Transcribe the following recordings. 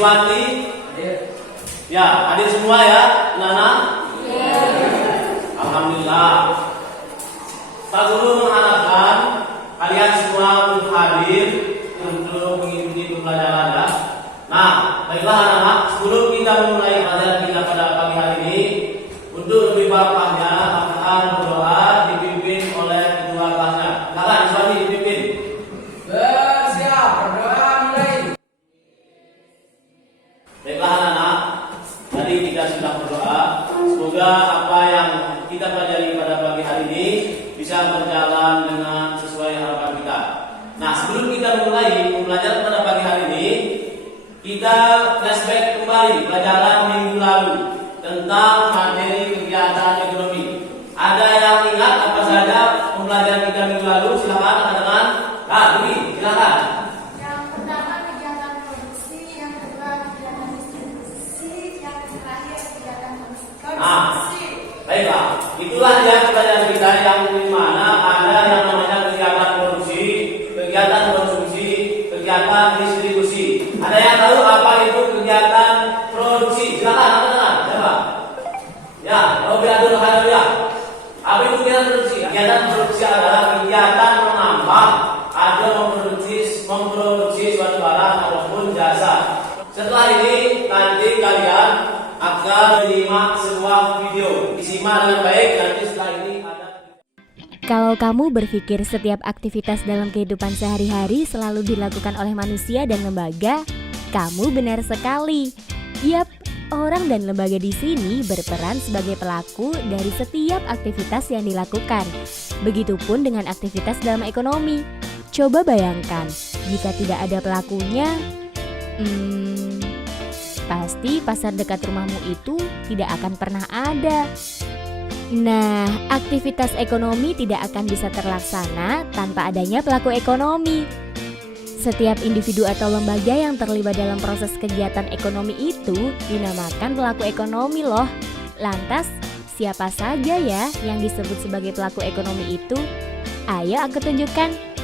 Siswati? Ya, hadir semua ya, anak-anak? Alhamdulillah. Pak Guru mengharapkan kalian semua untuk hadir untuk mengikuti pembelajaran ya. Nah, baiklah anak-anak, sebelum kita memulai pelajaran kita pada pagi hari ini, untuk lebih bapaknya akan berdoa dipimpin oleh ketua kelasnya. Silakan Siswati dipimpin. Bersiap, berdoa mulai. Baiklah anak-anak, tadi kita sudah berdoa. Semoga apa yang kita pelajari pada pagi hari ini bisa berjalan dengan sesuai harapan kita. Nah, sebelum kita mulai pembelajaran pada pagi hari ini, kita flashback kembali pelajaran minggu lalu tentang materi kegiatan ekonomi. Ada yang ingat apa saja pembelajaran kita minggu lalu? Silakan katakan. Dwi, silakan. Yang pertama kegiatan produksi, yang kedua kegiatan distribusi, yang terakhir kegiatan konsumsi. Baiklah, itulah dia pelajaran kita yang dimana ada yang namanya kegiatan produksi, kegiatan konsumsi, kegiatan distribusi. Ada yang tahu apa itu kegiatan produksi? Silakan katakan. Siapa? Ya, Robi Abdul Hadia. Apa itu kegiatan produksi? Kegiatan produksi adalah kegiatan menambah atau memproduksi suatu barang ataupun jasa. Setelah ini nanti kalian akan menyimak sebuah video. Disimak dengan baik, nanti setelah ini ada. Kalau kamu berpikir setiap aktivitas dalam kehidupan sehari-hari selalu dilakukan oleh manusia dan lembaga, kamu benar sekali. Yap, orang dan lembaga di sini berperan sebagai pelaku dari setiap aktivitas yang dilakukan. Begitupun dengan aktivitas dalam ekonomi. Coba bayangkan, jika tidak ada pelakunya, pasti pasar dekat rumahmu itu tidak akan pernah ada. Nah, aktivitas ekonomi tidak akan bisa terlaksana tanpa adanya pelaku ekonomi. Setiap individu atau lembaga yang terlibat dalam proses kegiatan ekonomi itu dinamakan pelaku ekonomi loh. Lantas, siapa saja ya yang disebut sebagai pelaku ekonomi itu? Ayo aku tunjukkan.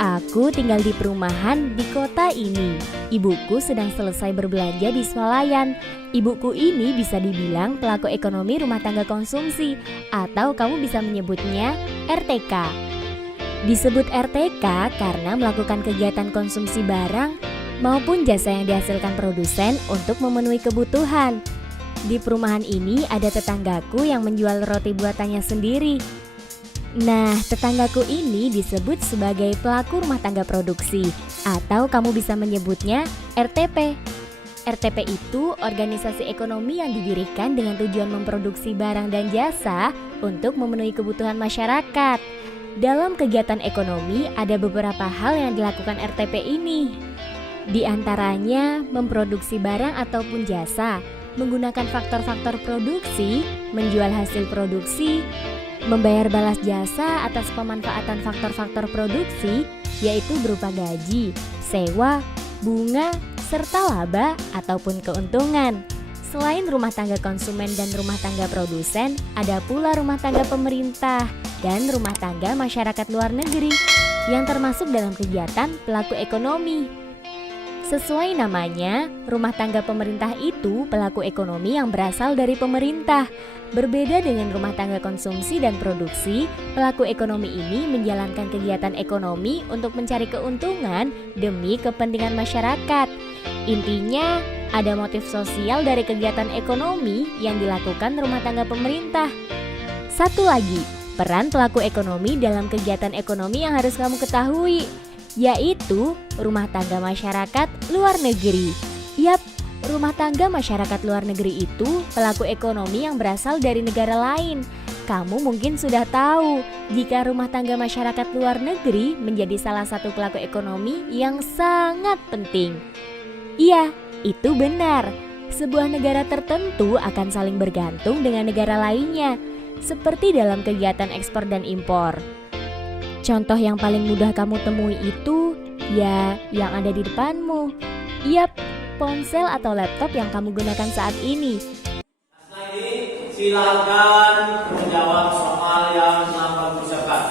Aku tinggal di perumahan di kota ini. Ibuku sedang selesai berbelanja di swalayan. Ibuku ini bisa dibilang pelaku ekonomi rumah tangga konsumsi, atau kamu bisa menyebutnya RTK. Disebut RTK karena melakukan kegiatan konsumsi barang maupun jasa yang dihasilkan produsen untuk memenuhi kebutuhan. Di perumahan ini ada tetanggaku yang menjual roti buatannya sendiri. Nah, tetanggaku ini disebut sebagai pelaku rumah tangga produksi, atau kamu bisa menyebutnya RTP. RTP itu organisasi ekonomi yang didirikan dengan tujuan memproduksi barang dan jasa untuk memenuhi kebutuhan masyarakat. Dalam kegiatan ekonomi ada beberapa hal yang dilakukan RTP ini. Di antaranya memproduksi barang ataupun jasa, menggunakan faktor-faktor produksi, menjual hasil produksi, membayar balas jasa atas pemanfaatan faktor-faktor produksi, yaitu berupa gaji, sewa, bunga, serta laba ataupun keuntungan. Selain rumah tangga konsumen dan rumah tangga produsen, ada pula rumah tangga pemerintah dan rumah tangga masyarakat luar negeri yang termasuk dalam kegiatan pelaku ekonomi. Sesuai namanya, rumah tangga pemerintah itu pelaku ekonomi yang berasal dari pemerintah. Berbeda dengan rumah tangga konsumsi dan produksi, pelaku ekonomi ini menjalankan kegiatan ekonomi untuk mencari keuntungan demi kepentingan masyarakat. Intinya, ada motif sosial dari kegiatan ekonomi yang dilakukan rumah tangga pemerintah. Satu lagi, peran pelaku ekonomi dalam kegiatan ekonomi yang harus kamu ketahui, yaitu rumah tangga masyarakat luar negeri. Yap, rumah tangga masyarakat luar negeri itu pelaku ekonomi yang berasal dari negara lain. Kamu mungkin sudah tahu jika rumah tangga masyarakat luar negeri menjadi salah satu pelaku ekonomi yang sangat penting. Iya, itu benar. Sebuah negara tertentu akan saling bergantung dengan negara lainnya, seperti dalam kegiatan ekspor dan impor. Contoh yang paling mudah kamu temui itu ya yang ada di depanmu. Yap, ponsel atau laptop yang kamu gunakan saat ini. Nah, ini silakan menjawab soal yang telah diucapkan.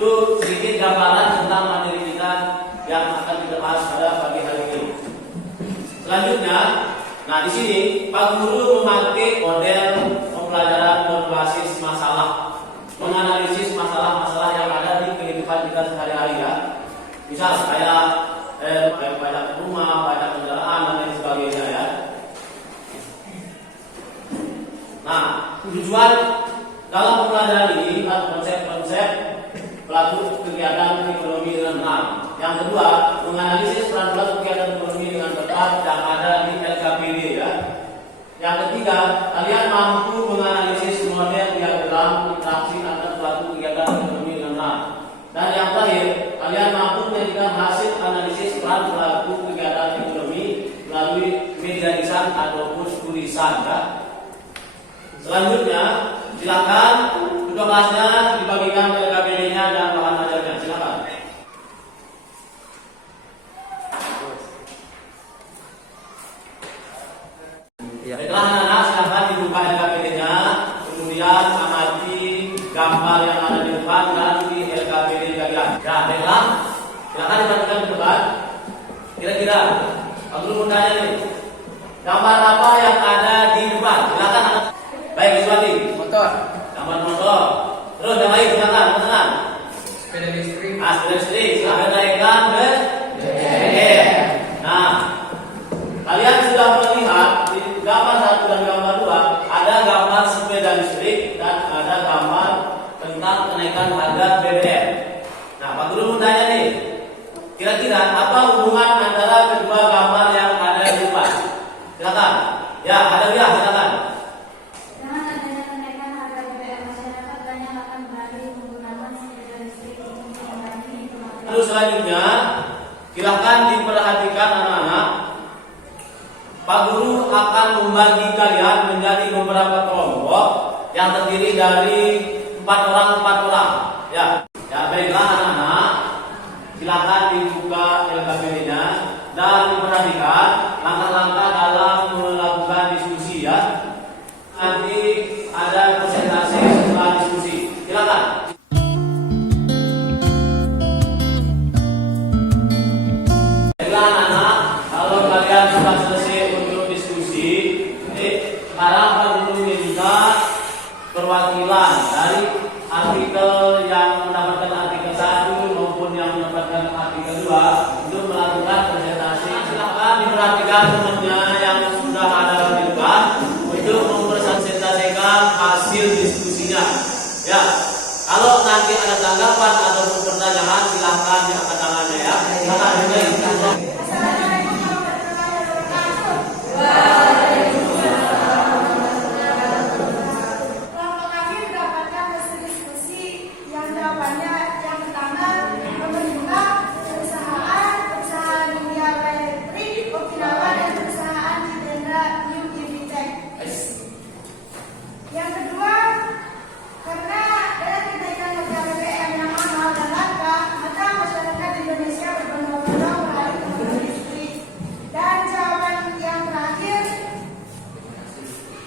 Itu sedikit gambaran tentang materi kita yang akan kita bahas pada pagi hari ini. Selanjutnya, nah di sini Pak Guru memakai model pembelajaran berbasis masalah, menganalisis masalah-masalah yang ada di kehidupan kita sehari-hari ya. Misal kayak pajak rumah, pajak kendaraan dan lain sebagainya ya. Nah, tujuan dalam pembelajaran ini adalah konsep-konsep pelaku kegiatan ekonomi dengan benar. Yang kedua, menganalisis peran pelaku kegiatan ekonomi dengan tepat yang ada di LKPD ya. Yang ketiga, kalian mampu menganalisis model diagram interaksi antar pelaku kegiatan ekonomi dengan benar. Dan yang terakhir, kalian mampu menjadikan hasil analisis peran pelaku kegiatan ekonomi melalui media lisan ataupun tulisan ya. Selanjutnya, silakan tugas kelasnya dibagikan ke LKPD-nya dan bahan ajarnya. Silakan. Baiklah anak-anak, silakan dibuka LKPD-nya, kemudian amati gambar yang ada di depan dan di LKPD kalian. Ya, baiklah. Silakan dibagikan ke depan. Kira-kira, Pak Guru mau tanya nih, gambar apa yang ada di depan? Silakan anak. Baik, Iswati. Motor. Gambar motor. Terus yang lain silakan, teman-teman. Sepeda listrik. Sepeda listrik. Silakan naikkan ke BBM. Nah, kalian sudah melihat di gambar 1 dan gambar 2 ada gambar sepeda listrik dan ada gambar tentang kenaikan harga BBM. Nah, Pak Guru mau tanya nih, kira-kira apa hubungan antara kedua gambar yang ada di depan? Silakan. Ya, ada ya, silakan. Dengan adanya kenaikan harga BBM, masyarakat banyak akan beralih menggunakan sepeda listrik untuk mengurangi pemakaian. Lalu selanjutnya, silakan diperhatikan anak-anak. Pak Guru akan membagi kalian menjadi beberapa kelompok yang terdiri dari 4 orang. Ya, baiklah anak-anak. Silakan dibuka LKPD-nya dan diperhatikan langkah-langkah dalam melakukan diskusi ya. Nanti ada presentasi setelah diskusi. Silakan. Baiklah anak-anak, kalau kalian sudah selesai untuk diskusi, sekarang Pak Guru minta perwakilan dari artikel yang mendapatkan artikel 1 maupun yang mendapatkan artikel 2 untuk melakukan presentasi. Silakan diperhatikan temannya yang sudah ada di depan untuk mempresentasikan hasil diskusinya. Ya, kalau nanti ada tanggapan atau pertanyaan silahkan diangkat tangannya ya. Silakan dimulai. Assalamualaikum warahmatullahi wabarakatuh. Kelompok kami mendapatkan hasil diskusi yang jawabannya yang pertama, pemerintah, perusahaan dunia elektrik Okinawa dan perusahaan Jitendra New Invitech. Yang kedua, karena dengan kenaikan harga BBM yang mahal dan langka, maka masyarakat Indonesia berbondong-bondong beralih ke mobil listrik. Dan jawaban yang terakhir,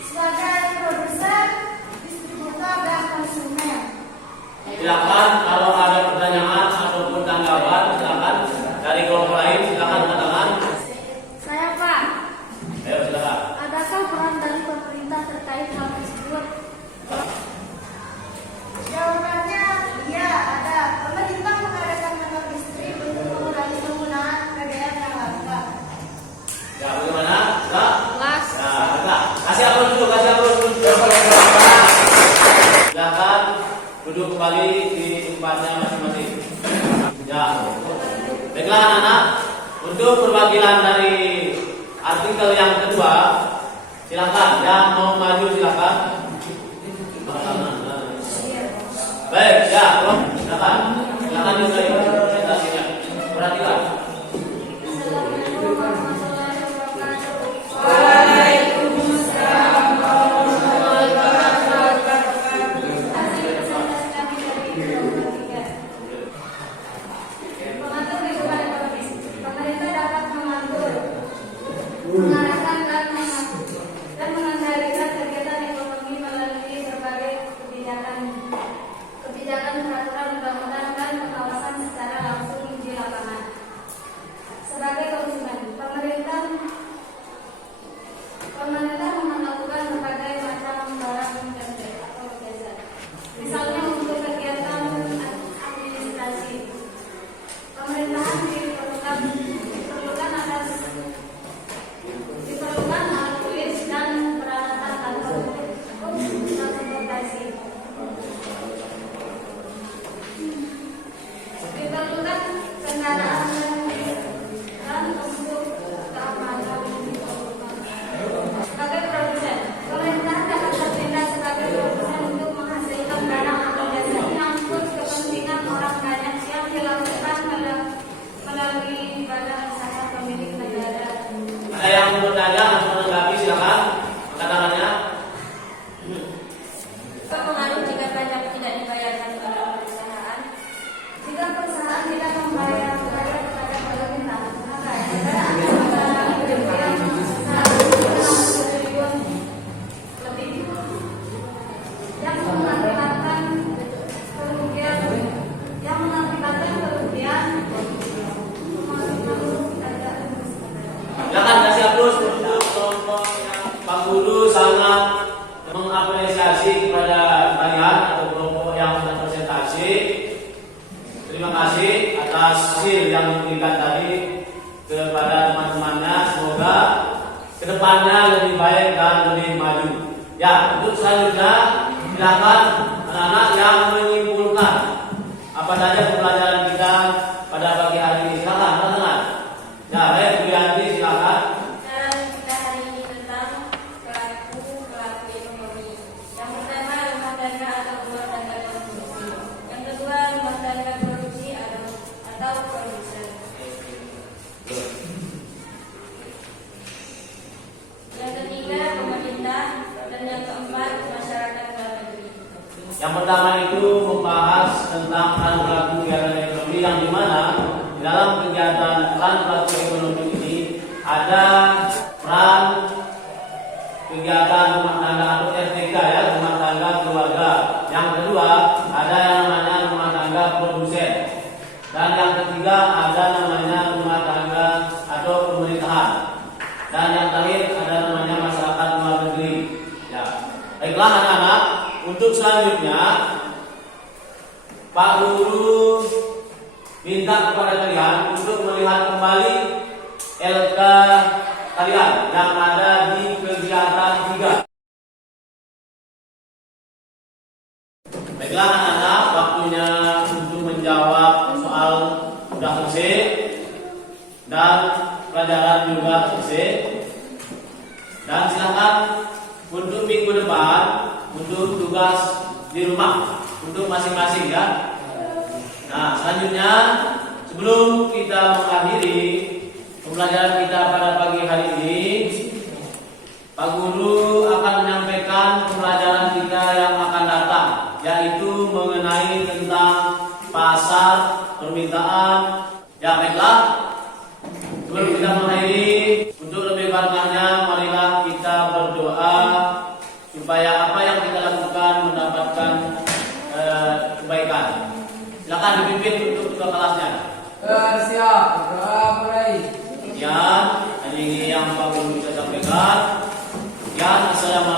sebagai produsen, distributor, dan konsumen. Silakan kalau ada pertanyaan ataupun tanggapan silakan dari kelompok lain silakan angkat tangan. Saya Pak, Ayo silakan. adakah peran dari pemerintah terkait hal tersebut? Jawabannya, iya ada. Pemerintah mengadakan motor listrik untuk mengurangi penggunaan BBM yang langka. Ya bagaimana? Sudah? Kelas. Nah, baiklah. Kasih aplaus dulu. Silakan duduk kembali di tempatnya masing-masing. Ya. Baiklah anak-anak, untuk perwakilan dari artikel yang kedua, silakan yang mau maju silakan. Baik, ya, silakan. Silakan dimulai presentasinya. Perhatikan. Assalamualaikum warahmatullahi wabarakatuh. Hasil presentasi kami dari kelompok 3. Pengatur lingkungan ekonomi. Pemerintah dapat mengatur, mengarahkan dan mengendalikan kegiatan ekonomi melalui berbagai kebijakan peraturan undang-undang dan Terima kasih atas skill yang diberikan tadi kepada teman-temannya. Semoga kedepannya lebih baik dan lebih maju. Ya, untuk selanjutnya silakan anak-anak yang menyimpulkan apa saja pembelajaran kita pada pagi hari ini. Silakan teman-teman. Ya, baik Bu Yanti silakan. Kita hari ini tentang pelaku ekonomi. Yang pertama rumah tangga atau rumah tangga konsumsi. Yang kedua rumah tangga produksi atau produsen. Yang ketiga pemerintah dan yang keempat masyarakat dalam negeri. Yang pertama itu membahas tentang peran pelaku kegiatan ekonomi, yang dimana di dalam kegiatan peran pelaku ekonomi ini ada peran kegiatan rumah tangga atau RTK ya, rumah tangga keluarga. Yang kedua ada yang namanya rumah tangga produsen. Dan yang ketiga ada namanya rumah tangga atau pemerintahan. Dan yang terakhir ada namanya masyarakat luar negeri. Ya. Baiklah anak-anak, untuk selanjutnya Pak Guru minta kepada kalian untuk melihat kembali LK kalian yang ada di kegiatan 3. Baiklah anak-anak, waktunya untuk menjawab soal sudah selesai dan pelajaran juga selesai. Dan silakan untuk minggu depan untuk tugas di rumah untuk masing-masing ya. Nah, selanjutnya sebelum kita mengakhiri pembelajaran kita pada pagi hari ini, Pak Guru akan menyampaikan pembelajaran kita yang akan datang, yaitu mengenai tentang pasar permintaan. Ya, baiklah. Sebelum kita mengakhiri, untuk lebih barokahnya marilah kita berdoa supaya apa yang kita lakukan mendapatkan kebaikan. Silakan dipimpin untuk ketua kelasnya. Siap, berdoa mulai. Sekian, ini yang Pak Guru bisa sampaikan. Sekian, assalamualaikum.